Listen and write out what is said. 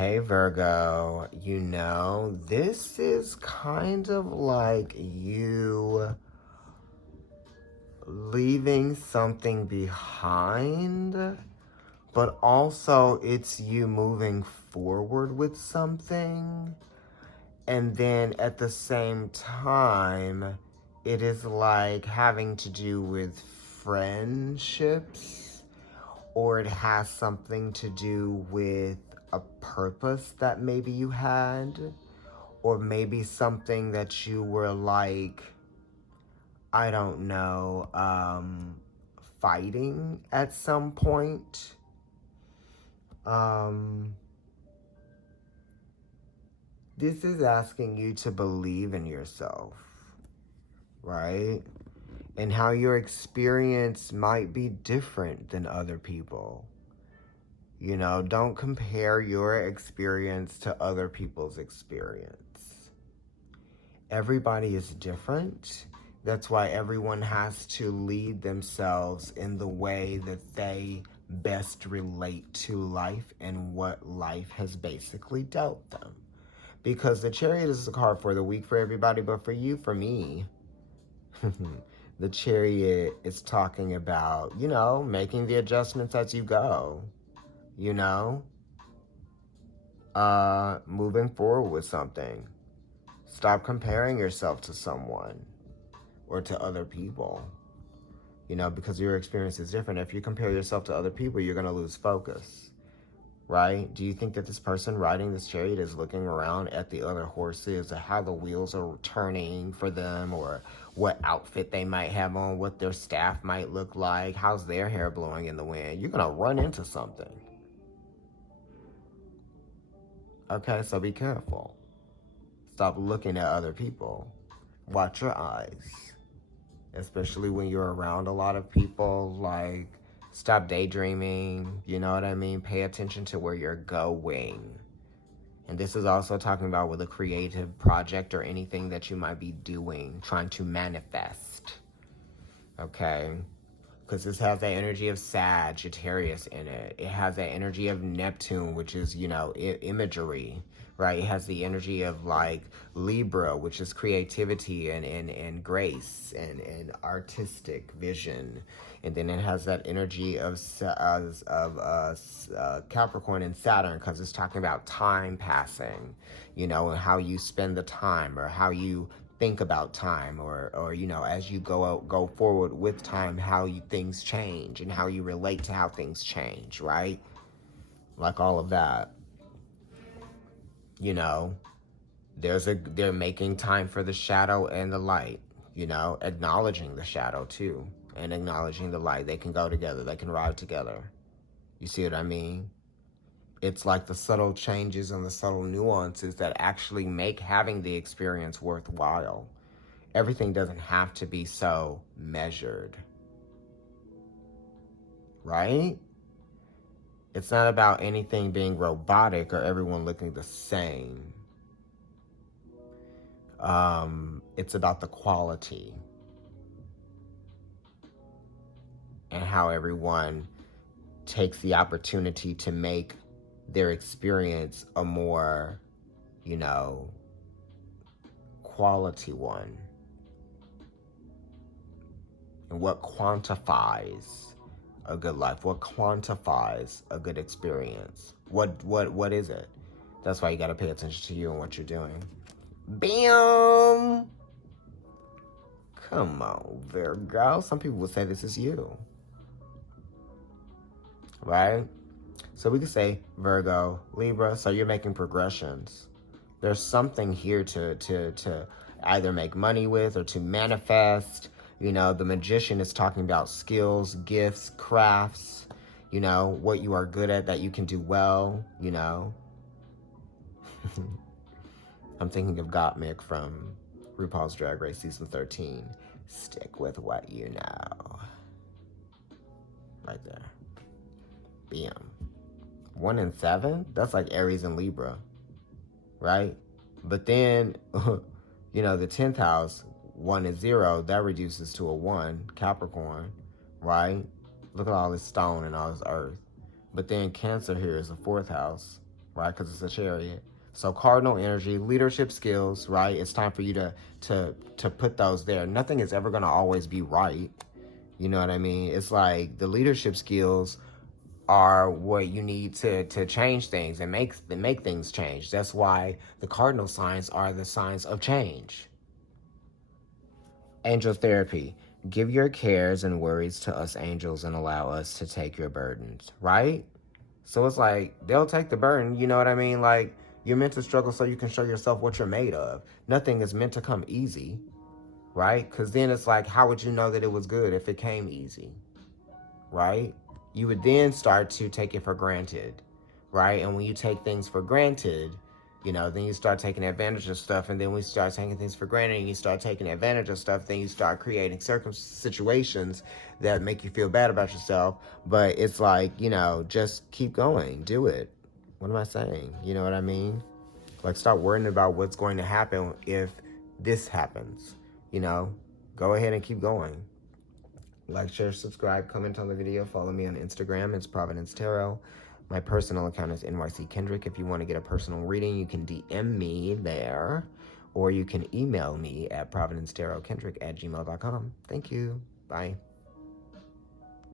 Hey Virgo, this is kind of like you leaving something behind, but also it's you moving forward with something. And then at the same time, it is like having to do with friendships, or it has something to do with a purpose that maybe you had, or maybe something that you were like, I don't know, fighting at some point. Um, this is asking you to believe in yourself, right? And how your experience might be different than other people. Don't compare your experience to other people's experience. Everybody is different. That's why everyone has to lead themselves in the way that they best relate to life and what life has basically dealt them. Because the Chariot is a card for the week for everybody, but for you, for me, the Chariot is talking about, making the adjustments as you go, you know, moving forward with something. Stop comparing yourself to someone or to other people, because your experience is different. If you compare yourself to other people, you're going to lose focus, right? Do you think that this person riding this chariot is looking around at the other horses, or how the wheels are turning for them, or what outfit they might have on, what their staff might look like, how's their hair blowing in the wind? You're going to run into something. Okay, so be careful. Stop looking at other people. Watch your eyes. Especially when you're around a lot of people. Like, stop daydreaming. You know what I mean? Pay attention to where you're going. And this is also talking about with a creative project or anything that you might be doing, trying to manifest. Okay? Because this has that energy of Sagittarius in it. It has that energy of Neptune, which is, imagery, right? It has the energy of like Libra, which is creativity and grace and artistic vision. And then it has that energy of Capricorn and Saturn, because it's talking about time passing, and how you spend the time, or how you think about time, or as you go forward with time, how things change and how you relate to how things change, right? Like all of that. They're making time for the shadow and the light, acknowledging the shadow too and acknowledging the light. They can go together, they can ride together. You see what I mean? It's like the subtle changes and the subtle nuances that actually make having the experience worthwhile. Everything doesn't have to be so measured, right? It's not about anything being robotic or everyone looking the same. It's about the quality and how everyone takes the opportunity to make their experience a more, quality one. And what quantifies a good life? What quantifies a good experience? What is it? That's why you got to pay attention to you and what you're doing. Bam! Come on, Virgo. Some people would say this is you. Right? So we could say Virgo, Libra, so you're making progressions. There's something here to either make money with or to manifest. The magician is talking about skills, gifts, crafts, what you are good at that you can do well, I'm thinking of Gottmik from RuPaul's Drag Race Season 13. Stick with what you know. Right there. Bam. 1 and 7? That's like Aries and Libra. Right? But then, the 10th house, 1 and 0, that reduces to a 1, Capricorn. Right? Look at all this stone and all this earth. But then Cancer here is the 4th house. right? Because it's a chariot. So cardinal energy, leadership skills, right? It's time for you to put those there. Nothing is ever going to always be right. You know what I mean? It's like the leadership skills are what you need to change things and make things change. That's why the cardinal signs are the signs of change. Angel therapy. Give your cares and worries to us angels and allow us to take your burdens, right? So it's like they'll take the burden, you know what I mean? Like you're meant to struggle so you can show yourself what you're made of. Nothing is meant to come easy, right? Because then it's like, how would you know that it was good if it came easy, right? You would then start to take it for granted, right? And when you take things for granted, you know, then you start taking advantage of stuff, and then we start taking things for granted, and you start taking advantage of stuff, then you start creating situations that make you feel bad about yourself. But it's like, you know, just keep going, do it. What am I saying? You know what I mean? Like, stop worrying about what's going to happen if this happens, you know? Go ahead and keep going. Like, share, subscribe, comment on the video, follow me on Instagram. It's Providence Tarot. My personal account is NYC Kendrick. If you want to get a personal reading, you can DM me there, or you can email me at providencetarotkendrick@gmail.com. Thank you. Bye.